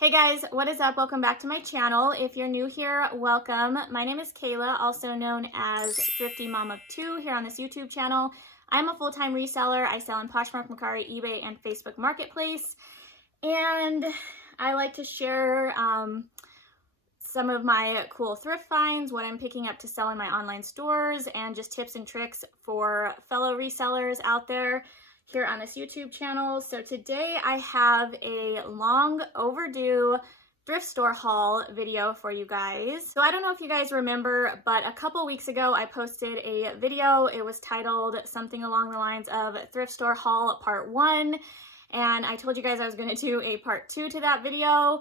Hey guys, what is up? Welcome back to my channel. If you're new here, welcome. My name is Kayla, also known as Thrifty Mom of Two here on this YouTube channel. I'm a full-time reseller. I sell in Poshmark, Mercari, eBay, and Facebook Marketplace. And I like to share some of my cool thrift finds, what I'm picking up to sell in my online stores, and just tips and tricks for fellow resellers out there here on this YouTube channel. So today I have a long overdue thrift store haul video for you guys. So I don't know if you guys remember, but a couple weeks ago I posted a video. It was titled something along the lines of Thrift Store Haul Part 1. And I told you guys I was going to do a Part 2 to that video.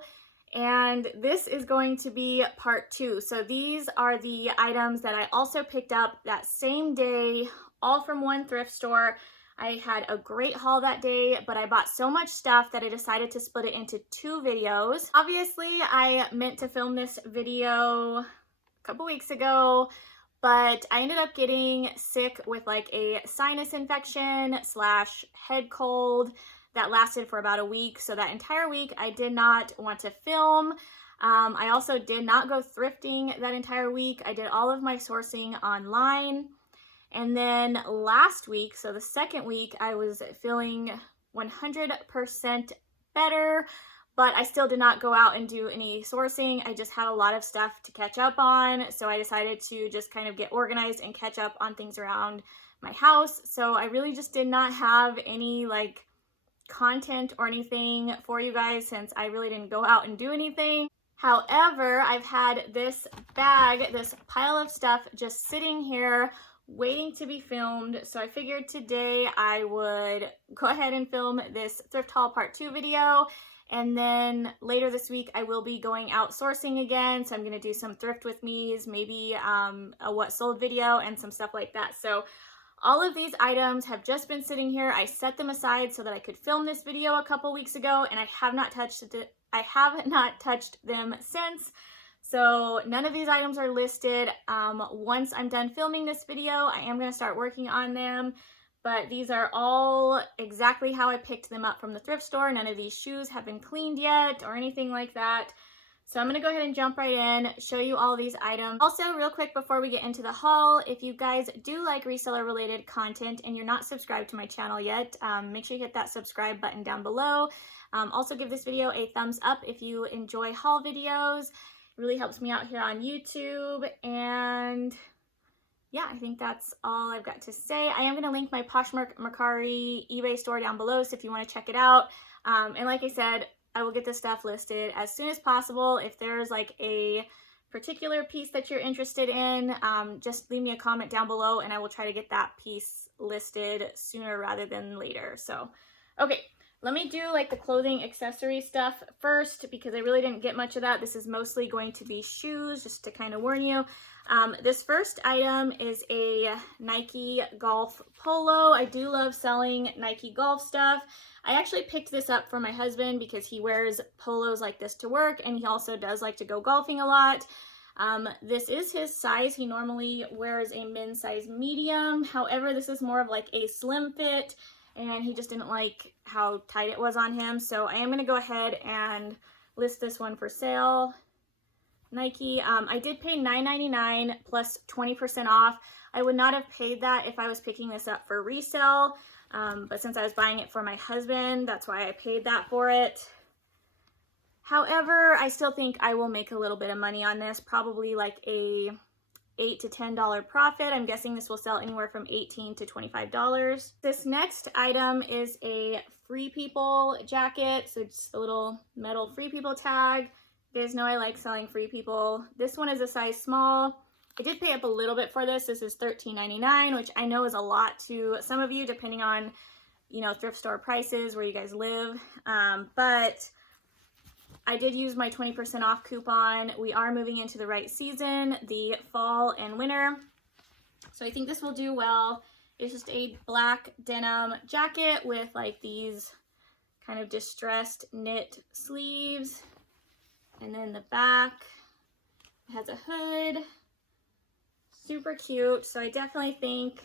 And this is going to be Part 2. So these are the items that I also picked up that same day, all from one thrift store. I had a great haul that day, but I bought so much stuff that I decided to split it into 2 videos. Obviously, I meant to film this video a couple weeks ago, but I ended up getting sick with like a sinus infection slash head cold that lasted for about a week. So that entire week, I did not want to film. I also did not go thrifting that entire week. I did all of my sourcing online. And then last week, so the second week, I was feeling 100% better, but I still did not go out and do any sourcing. I just had a lot of stuff to catch up on, so I decided to just kind of get organized and catch up on things around my house. So I really just did not have any like content or anything for you guys since I really didn't go out and do anything. However, I've had this bag, this pile of stuff just sitting here waiting to be filmed, so I figured today I would go ahead and film this thrift haul part 2 video, and then later this week I will be going out sourcing again, so I'm going to do some thrift with me's, maybe a what sold video and some stuff like that. So all of these items have just been sitting here. I set them aside so that I could film this video a couple weeks ago, and I have not touched them since. So none of these items are listed. Once I'm done filming this video, I am going to start working on them. But these are all exactly how I picked them up from the thrift store. None of these shoes have been cleaned yet or anything like that. So I'm going to go ahead and jump right in, show you all these items. Also, real quick before we get into the haul, if you guys do like reseller related content and you're not subscribed to my channel yet, make sure you hit that subscribe button down below. Also give this video a thumbs up if you enjoy haul videos. Really helps me out here on YouTube. And yeah, I think that's all I've got to say. I am going to link my Poshmark, Mercari, eBay store down below, so if you want to check it out. And like I said, I will get this stuff listed as soon as possible. If there's like a particular piece that you're interested in, just leave me a comment down below and I will try to get that piece listed sooner rather than later. So, okay. Let me do like the clothing accessory stuff first because I really didn't get much of that. This is mostly going to be shoes, just to kind of warn you. This first item is a Nike golf polo. I do love selling Nike golf stuff. I actually picked this up for my husband because he wears polos like this to work and he also does like to go golfing a lot. This is his size. He normally wears a men's size medium. However, this is more of like a slim fit, and he just didn't like how tight it was on him. So I am going to go ahead and list this one for sale. Nike. I did pay $9.99 plus 20% off. I would not have paid that if I was picking this up for resale. But since I was buying it for my husband, that's why I paid that for it. However, I still think I will make a little bit of money on this. Probably like a $8 to $10 profit. I'm guessing this will sell anywhere from $18 to $25. This next item is a Free People jacket. So just a little metal Free People tag. You guys know I like selling Free People. This one is a size small. I did pay up a little bit for this. This is $13.99, which I know is a lot to some of you depending on, you know, thrift store prices where you guys live. But I did use my 20% off coupon. We are moving into the right season, the fall and winter. So I think this will do well. It's just a black denim jacket with like these kind of distressed knit sleeves. And then the back has a hood. Super cute. So I definitely think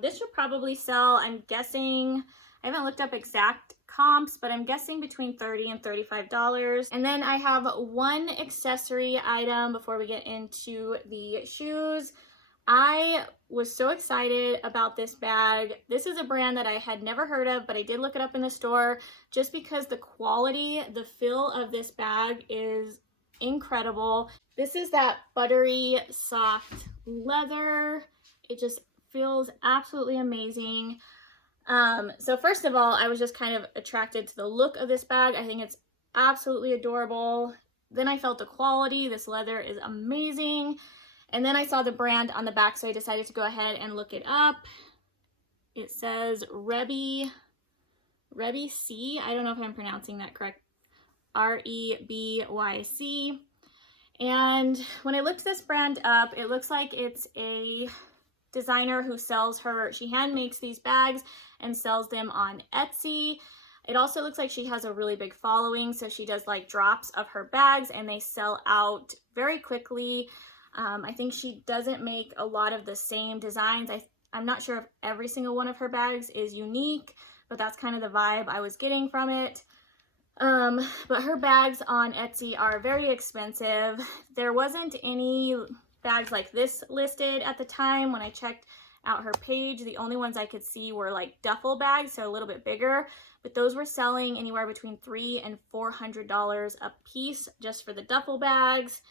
this should probably sell, I'm guessing, I haven't looked up exact comps, but I'm guessing between $30 and $35. And then I have one accessory item before we get into the shoes. I was so excited about this bag. This is a brand that I had never heard of, but I did look it up in the store just because the quality, the feel of this bag is incredible. This is that buttery, soft leather. It just feels absolutely amazing. So first of all, I was just kind of attracted to the look of this bag. I think it's absolutely adorable. Then I felt the quality. This leather is amazing. And then I saw the brand on the back, so I decided to go ahead and look it up. It says Rebyc. I don't know if I'm pronouncing that correct. Rebyc. And when I looked this brand up, it looks like it's a designer who sells she hand makes these bags and sells them on Etsy. It also looks like she has a really big following, so she does like drops of her bags and they sell out very quickly. I think she doesn't make a lot of the same designs. I'm not sure if every single one of her bags is unique, but that's kind of the vibe I was getting from it. But her bags on Etsy are very expensive. There wasn't any bags like this listed at the time when I checked out her page. The only ones I could see were like duffel bags, so a little bit bigger, but those were selling anywhere between $300 and $400 a piece just for the duffel bags.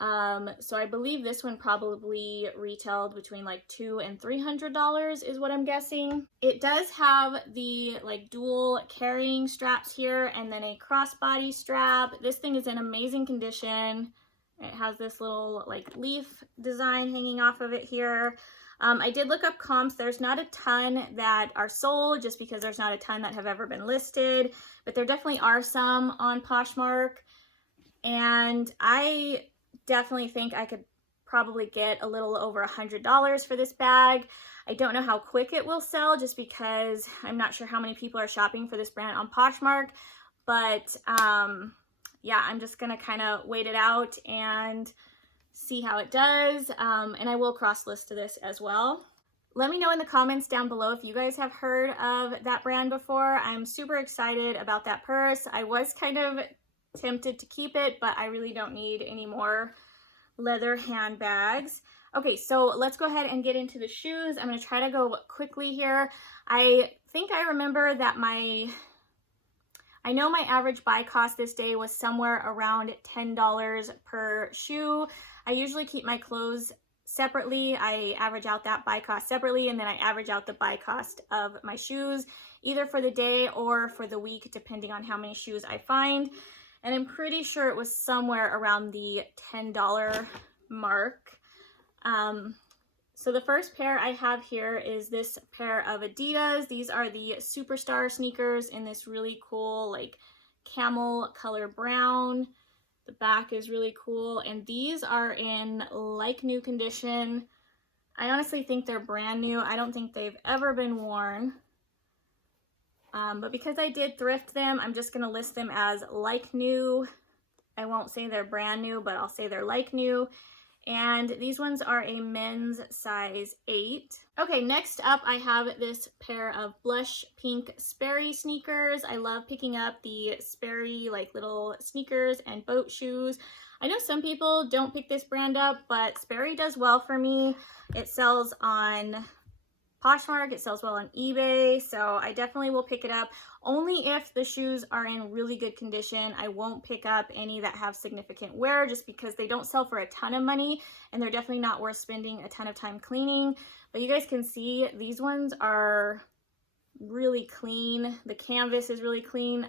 So I believe this one probably retailed between like $200 and $300 is what I'm guessing. It does have the like dual carrying straps here and then a crossbody strap. This thing is in amazing condition. It has this little like leaf design hanging off of it here. I did look up comps. There's not a ton that are sold just because there's not a ton that have ever been listed, but there definitely are some on Poshmark. And I definitely think I could probably get a little over $100 for this bag. I don't know how quick it will sell just because I'm not sure how many people are shopping for this brand on Poshmark, but yeah, I'm just gonna kind of wait it out and see how it does. And I will cross list to this as well. Let me know in the comments down below if you guys have heard of that brand before. I'm super excited about that purse. I was kind of tempted to keep it, but I really don't need any more leather handbags. Okay, so let's go ahead and get into the shoes. I'm going to try to go quickly here. I think I remember that I know my average buy cost this day was somewhere around $10 per shoe. I usually keep my clothes separately. I average out that buy cost separately, and then I average out the buy cost of my shoes either for the day or for the week, depending on how many shoes I find. And I'm pretty sure it was somewhere around the $10 mark. So the first pair I have here is this pair of Adidas. These are the Superstar sneakers in this really cool like camel color brown. The back is really cool, and these are in like new condition. I honestly think they're brand new. I don't think they've ever been worn. But because I did thrift them, I'm just gonna list them as like new. I won't say they're brand new, but I'll say they're like new. And these ones are a men's size 8. Okay, next up I have this pair of blush pink Sperry sneakers. I love picking up the Sperry like little sneakers and boat shoes. I know some people don't pick this brand up, but Sperry does well for me. It sells on Poshmark, it sells well on eBay, so I definitely will pick it up. Only if the shoes are in really good condition. I won't pick up any that have significant wear just because they don't sell for a ton of money and they're definitely not worth spending a ton of time cleaning. But you guys can see these ones are really clean. The canvas is really clean.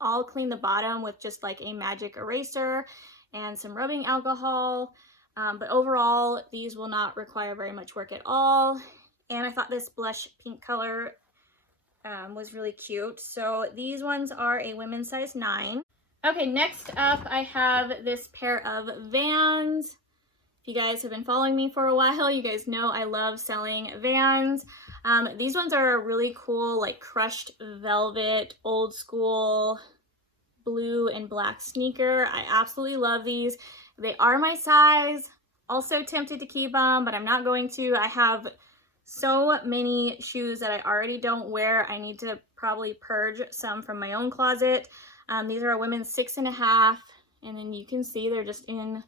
I'll clean the bottom with just like a magic eraser and some rubbing alcohol. But overall, these will not require very much work at all. And I thought this blush pink color was really cute. So these ones are a women's size 9. Okay, next up I have this pair of Vans. If you guys have been following me for a while, you guys know I love selling Vans. These ones are a really cool like crushed velvet, old school blue and black sneaker. I absolutely love these. They are my size. Also tempted to keep them, but I'm not going to. I have so many shoes that I already don't wear. I need to probably purge some from my own closet. These are a women's 6.5, and then you can see they're just in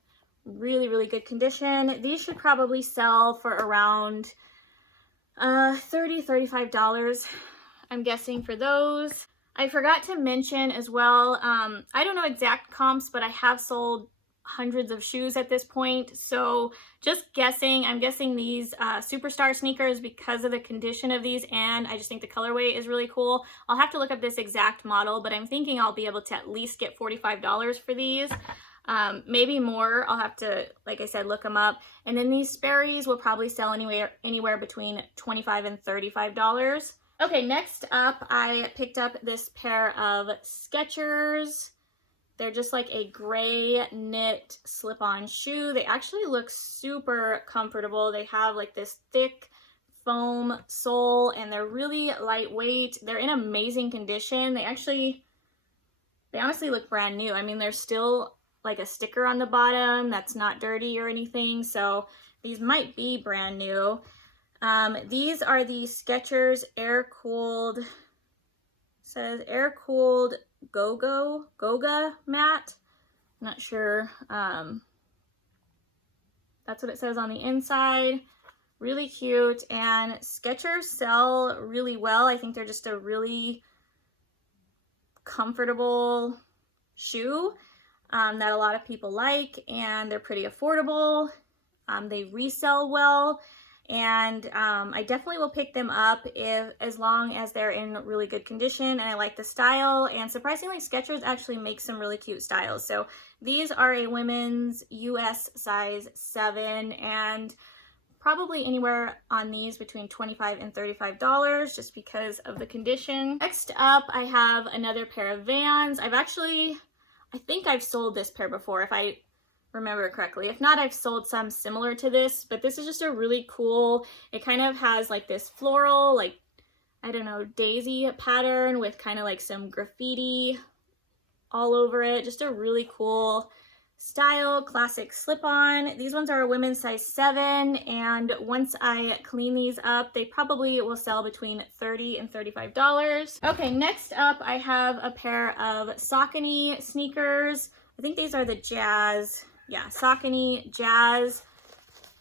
really, really good condition. These should probably sell for around $30–35, I'm guessing, for those. I forgot to mention as well, I don't know exact comps, but I have sold hundreds of shoes at this point, so just guessing, I'm guessing these Superstar sneakers, because of the condition of these, and I just think the colorway is really cool. I'll have to look up this exact model, but I'm thinking I'll be able to at least get $45 for these. Maybe more. I'll have to, like I said, look them up. And then these Sperry's will probably sell anywhere between $25 and $35. Okay, next up, I picked up this pair of Skechers. They're just like a gray knit slip-on shoe. They actually look super comfortable. They have like this thick foam sole, and they're really lightweight. They're in amazing condition. They honestly look brand new. I mean, there's still like a sticker on the bottom that's not dirty or anything, so these might be brand new. These are the Skechers air-cooled, says air-cooled Goga mat. I'm not sure. That's what it says on the inside. Really cute, and Skechers sell really well. I think they're just a really comfortable shoe that a lot of people like, and they're pretty affordable. They resell well, and I definitely will pick them up as long as they're in really good condition and I like the style. And surprisingly, Skechers actually makes some really cute styles. So these are a women's US size 7, and probably anywhere on these between $25 and $35 just because of the condition. Next up, I have another pair of Vans. I think I've sold this pair before, if I remember correctly. If not, I've sold some similar to this, but this is just a really cool, it kind of has like this floral, like, I don't know, daisy pattern with kind of like some graffiti all over it. Just a really cool style, classic slip-on. These ones are a women's size 7, and once I clean these up, they probably will sell between $30 and $35. Okay, next up, I have a pair of Saucony sneakers. I think these are the Jazz, yeah, Saucony Jazz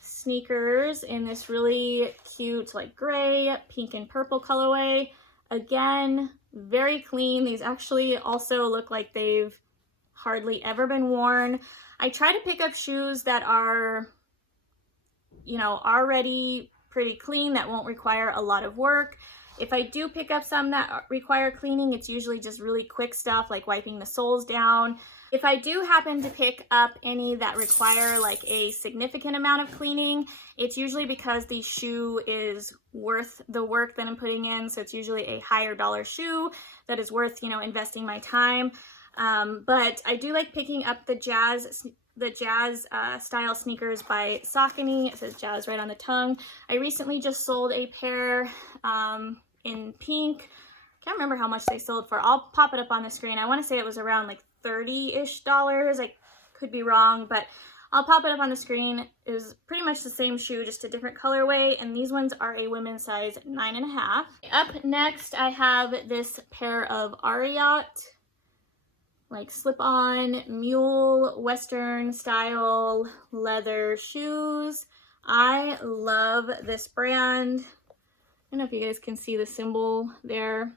sneakers in this really cute, like gray, pink, and purple colorway. Again, very clean. These actually also look like they've hardly ever been worn. I try to pick up shoes that are, you know, already pretty clean, that won't require a lot of work. If I do pick up some that require cleaning, it's usually just really quick stuff like wiping the soles down. If I do happen to pick up any that require like a significant amount of cleaning, it's usually because the shoe is worth the work that I'm putting in. So it's usually a higher dollar shoe that is worth, you know, investing my time. But I do like picking up the Jazz style sneakers by Saucony. It says Jazz right on the tongue. I recently just sold a pair in pink. Can't remember how much they sold for. I'll pop it up on the screen. I want to say it was around like $30-ish. I could be wrong, but I'll pop it up on the screen. It was pretty much the same shoe, just a different colorway, and these ones are a women's size 9.5. Up next, I have this pair of Ariat, like slip-on mule Western style leather shoes. I love this brand. I don't know if you guys can see the symbol there.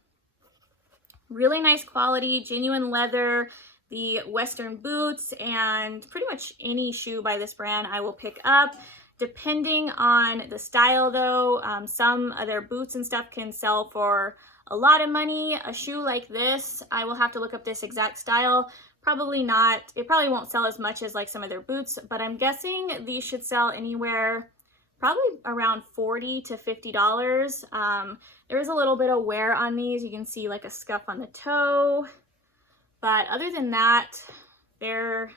Really nice quality, genuine leather, the Western boots, and pretty much any shoe by this brand I will pick up. Depending on the style though, some of their boots and stuff can sell for a lot of money. A shoe like this, I will have to look up this exact style. Probably not, it probably won't sell as much as like some of their boots, but I'm guessing these should sell anywhere probably around $40 to $50. There is a little bit of wear on these. You can see like a scuff on the toe, but other than that, they're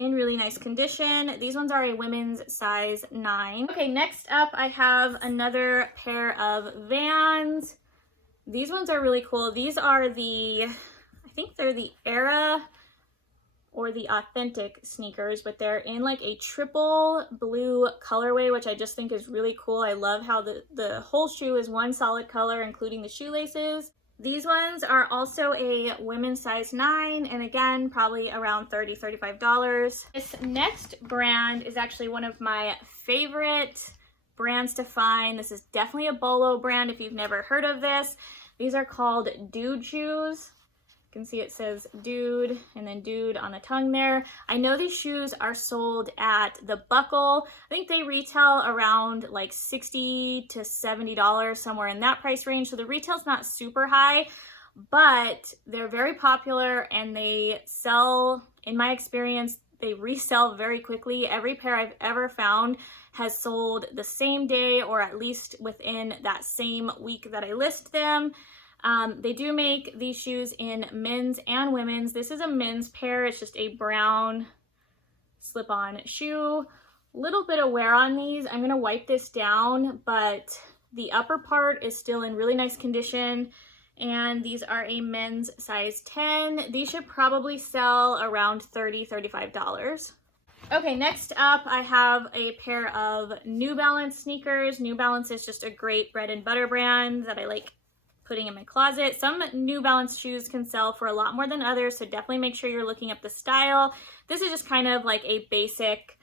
in really nice condition. These ones are a women's size 9. Okay, next up I have another pair of Vans. These ones are really cool. These are the, I think they're the Era or the Authentic sneakers, but they're in like a triple blue colorway, which I just think is really cool. I love how the whole shoe is one solid color, including the shoelaces. These ones are also a women's size 9, and again, probably around $30, $35. This next brand is actually one of my favorite brands to find. This is definitely a Bolo brand if you've never heard of this. These are called Dude shoes. You can see it says Dude and then Dude on the tongue there. I know these shoes are sold at the Buckle. I think they retail around like $60 to $70, somewhere in that price range. So the retail's not super high, but they're very popular and they sell, in my experience, they resell very quickly. Every pair I've ever found has sold the same day or at least within that same week that I list them. They do make these shoes in men's and women's. This is a men's pair. It's just a brown slip-on shoe. Little bit of wear on these. I'm gonna wipe this down, but the upper part is still in really nice condition. And these are a men's size 10. These should probably sell around $30, $35. Okay, next up I have a pair of New Balance sneakers. New Balance is just a great bread and butter brand that I like putting in my closet. Some New Balance shoes can sell for a lot more than others, so definitely make sure you're looking up the style. This is just kind of like a basic,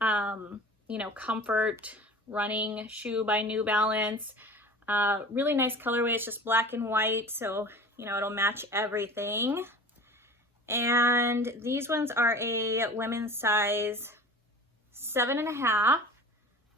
you know, comfort running shoe by New Balance. Really nice colorway. It's just black and white, so, you know, it'll match everything. And these ones are a women's size 7.5.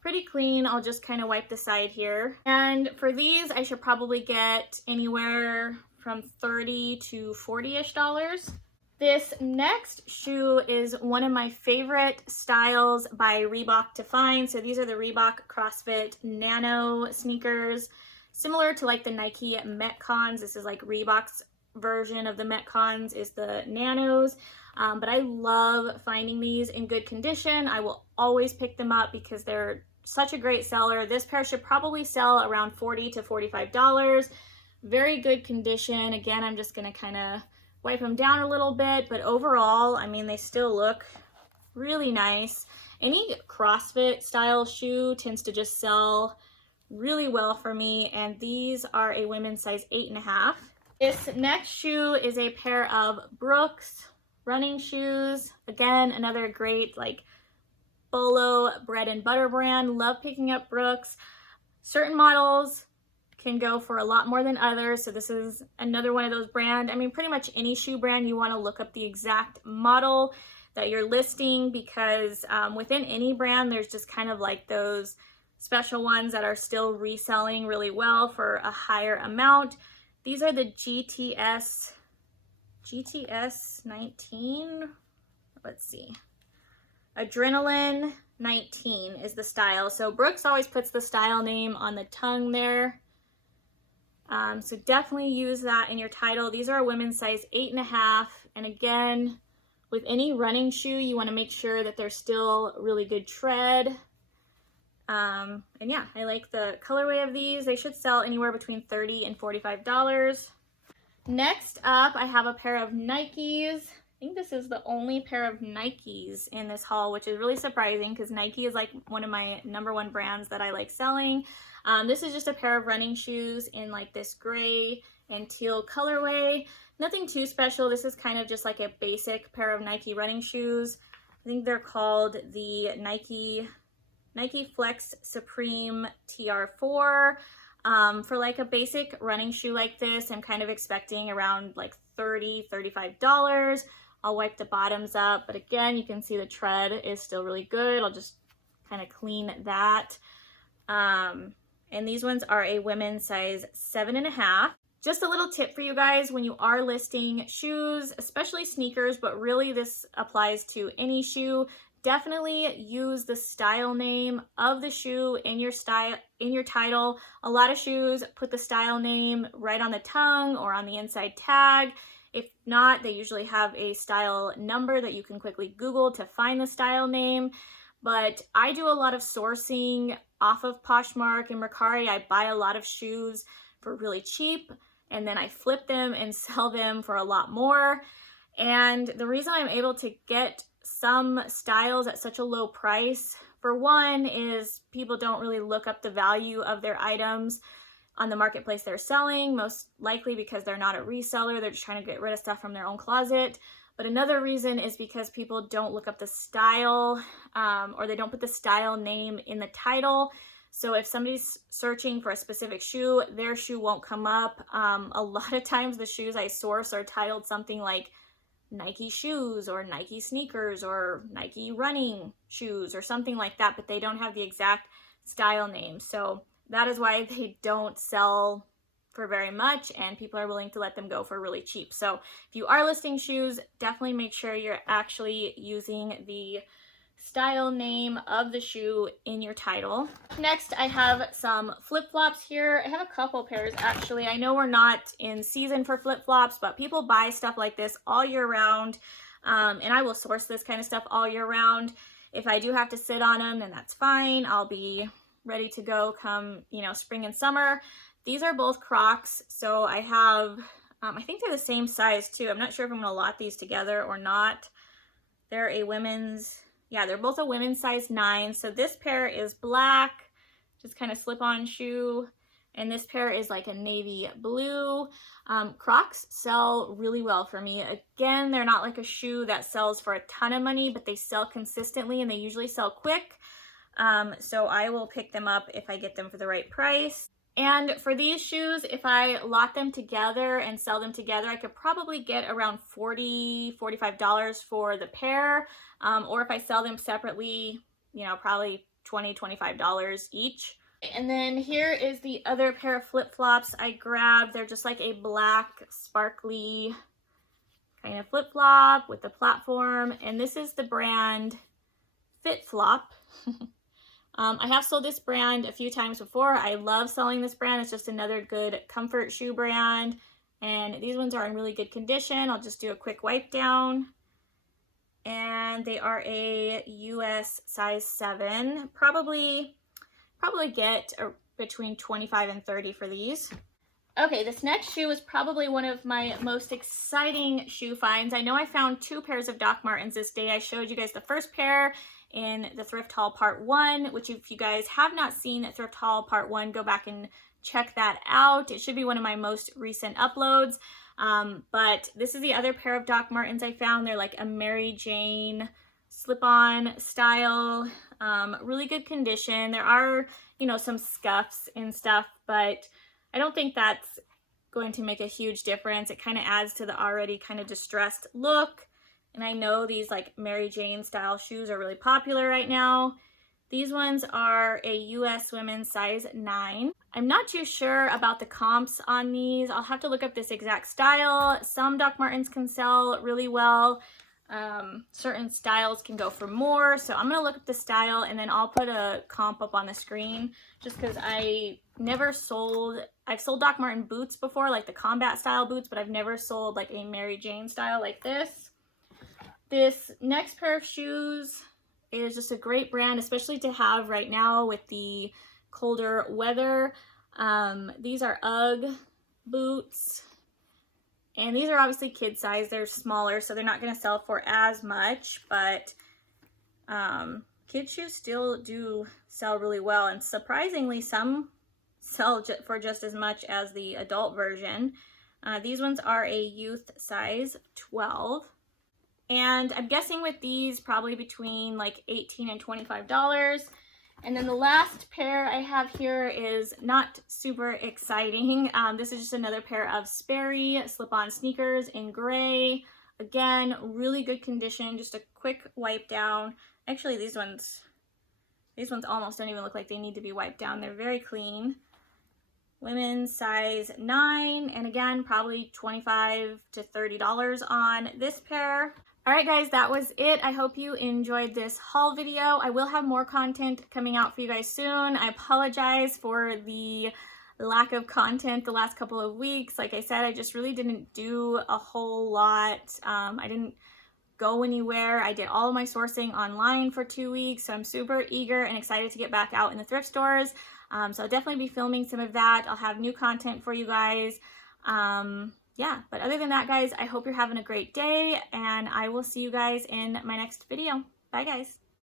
Pretty clean. I'll just kind of wipe the side here. And for these, I should probably get anywhere from $30 to $40-ish. This next shoe is one of my favorite styles by Reebok to find. So these are the Reebok CrossFit Nano sneakers, similar to like the Nike Metcons. This is like Reebok's version of the Metcons is the Nanos. But I love finding these in good condition. I will always pick them up because they're such a great seller. This pair should probably sell around $40 to $45. Very good condition. Again, I'm just gonna kind of wipe them down a little bit, but overall, I mean, they still look really nice. Any CrossFit style shoe tends to just sell really well for me, and these are a women's size 8.5. This next shoe is a pair of Brooks running shoes. Again, another great like Bolo bread and butter brand. Love picking up Brooks. Certain models can go for a lot more than others, so this is another one of those brands. I mean, pretty much any shoe brand, you want to look up the exact model that you're listing, because within any brand, there's just kind of like those special ones that are still reselling really well for a higher amount. These are the GTS 19. Let's see. Adrenaline 19 is the style. So Brooks always puts the style name on the tongue there. So definitely use that in your title. These are a women's size 8.5. And again, with any running shoe, you want to make sure that they're still really good tread. And yeah, I like the colorway of these. They should sell anywhere between $30 and $45. Next up, I have a pair of Nikes. I think this is the only pair of Nikes in this haul, which is really surprising because Nike is like one of my #1 brands that I like selling. This is just a pair of running shoes in like this gray and teal colorway. Nothing too special. This is kind of just like a basic pair of Nike running shoes. I think they're called the Nike Flex Supreme TR4. For like a basic running shoe like this, I'm kind of expecting around like $30, $35. I'll wipe the bottoms up, but again, you can see the tread is still really good. I'll just kind of clean that. And these ones are a women's size 7.5. Just a little tip for you guys when you are listing shoes, especially sneakers, but really this applies to any shoe. Definitely use the style name of the shoe in your title. A lot of shoes put the style name right on the tongue or on the inside tag. If not, they usually have a style number that you can quickly Google to find the style name. But I do a lot of sourcing off of Poshmark and Mercari. I buy a lot of shoes for really cheap, and then I flip them and sell them for a lot more. And the reason I'm able to get some styles at such a low price, for one, is people don't really look up the value of their items. on the marketplace they're selling, most likely because they're not a reseller. They're just trying to get rid of stuff from their own closet. But another reason is because people don't look up the style, or they don't put the style name in the title. So if somebody's searching for a specific shoe, their shoe won't come up. A lot of times the shoes I source are titled something like Nike shoes or Nike sneakers or Nike running shoes or something like that, but they don't have the exact style name. So that is why they don't sell for very much, and people are willing to let them go for really cheap. So if you are listing shoes, definitely make sure you're actually using the style name of the shoe in your title. Next, I have some flip-flops here. I have a couple pairs actually. I know we're not in season for flip-flops, but people buy stuff like this all year round, and I will source this kind of stuff all year round. If I do have to sit on them, then that's fine. I'll be ready to go come, you know, spring and summer. These are both Crocs, so I have, I think they're the same size too. I'm not sure if I'm gonna lot these together or not. They're a women's, yeah, they're both a women's size 9. So this pair is black, just kind of slip-on shoe, and this pair is like a navy blue. Crocs sell really well for me. Again, they're not like a shoe that sells for a ton of money, but they sell consistently and they usually sell quick. So I will pick them up if I get them for the right price. And for these shoes, if I lot them together and sell them together, I could probably get around $40, $45 for the pair. Or if I sell them separately, you know, probably $20, $25 each. And then here is the other pair of flip-flops I grabbed. They're just like a black, sparkly kind of flip-flop with the platform. And this is the brand FitFlop. I have sold this brand a few times before. I love selling this brand. It's just another good comfort shoe brand. And these ones are in really good condition. I'll just do a quick wipe down. And they are a US size 7. Probably get between 25 and 30 for these. Okay, this next shoe is probably one of my most exciting shoe finds. I know I found 2 pairs of Doc Martens this day. I showed you guys the first pair in the thrift haul part 1, which if you guys have not seen thrift haul part 1, go back and check that out. It should be one of my most recent uploads. But this is the other pair of Doc Martens I found. They're like a Mary Jane slip-on style, really good condition. There are, you know, some scuffs and stuff, but I don't think that's going to make a huge difference. It kind of adds to the already kind of distressed look. And I know these like Mary Jane style shoes are really popular right now. These ones are a US women's size 9. I'm not too sure about the comps on these. I'll have to look up this exact style. Some Doc Martens can sell really well. Certain styles can go for more. So I'm gonna look up the style and then I'll put a comp up on the screen just because I've sold Doc Marten boots before, like the combat style boots, but I've never sold like a Mary Jane style like this. This next pair of shoes is just a great brand, especially to have right now with the colder weather. These are Ugg Boots, and these are obviously kid size. They're smaller, so they're not going to sell for as much, but kid shoes still do sell really well, and surprisingly some sell for just as much as the adult version. These ones are a youth size 12. And I'm guessing with these probably between like $18 and $25. And then the last pair I have here is not super exciting. This is just another pair of Sperry slip-on sneakers in gray. Again, really good condition, just a quick wipe down. Actually, these ones almost don't even look like they need to be wiped down. They're very clean. Women's size 9, and again, probably $25 to $30 on this pair. Alright guys, that was it. I hope you enjoyed this haul video. I will have more content coming out for you guys soon. I apologize for the lack of content the last couple of weeks. Like I said, I just really didn't do a whole lot. I didn't go anywhere. I did all of my sourcing online for 2 weeks, so I'm super eager and excited to get back out in the thrift stores. So I'll definitely be filming some of that. I'll have new content for you guys. Yeah, but other than that, guys, I hope you're having a great day, and I will see you guys in my next video. Bye, guys.